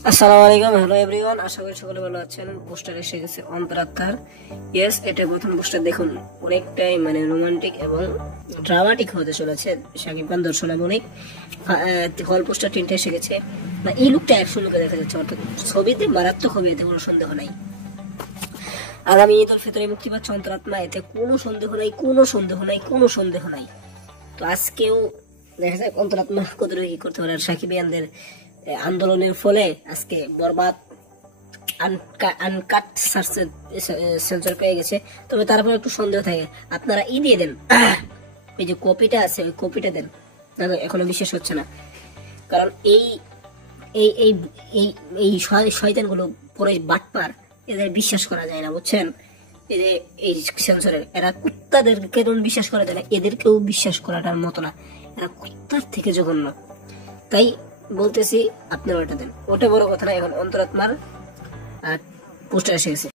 আসসালামু আলাইকুম, hello everyone, আশা করি সকলে ভালো আছেন। পোস্টার এসে গেছে অন্তরাত্মার। ইয়েস, এটা প্রথম পোস্টার। দেখুন, অনেকটাই রোমান্টিক এবং ড্রামাটিক হতে চলেছে। শাকিব খান দর্শনা অনেক হল পোস্টার তিনটে এসে গেছে না, এই লুকটা অ্যাকশন লুকে দেখা যাচ্ছে, অর্থাৎ ছবিতে মারাত্মক হবে, এতে কোনো সন্দেহ নাই। আগামী ঈদ উল ফিতরে মুক্তি পাচ্ছে অন্তরাত্মা, এতে কোনো সন্দেহ নাই, কোনো সন্দেহ নাই, কোনো সন্দেহ নাই। তো আজকেও দেখা যায় অন্তরাত্মা কতটুকু কি করতে পারে। আর সাকিব ইয়ানদের আন্দোলনের ফলে আজকে বরবাদ আনকাট সেন্সর পেয়ে গেছে। তবে তারপর একটু সন্দেহ থাকে, আপনারা দিয়ে দেন এই যে কপিটা আছে, ওই কপিটা দেন। এখনো বিশ্বাস হচ্ছে না, কারণ এই এই এই এই এই শয়তানগুলো পরে বাটপার, এদের বিশ্বাস করা যায় না, বুঝছেন? এই যে এই সেন্সরের এরা কুত্তাদেরকে বিশ্বাস করা যায় না, এদেরকেও বিশ্বাস করাটার মতো না, এরা কুত্তার থেকে জঘন্য। তাই বলতেছি, আপনারা ওটা দেন, ওটা বড় কথা না। এখন অন্তরাত্মার পোস্টার এসে গেছে।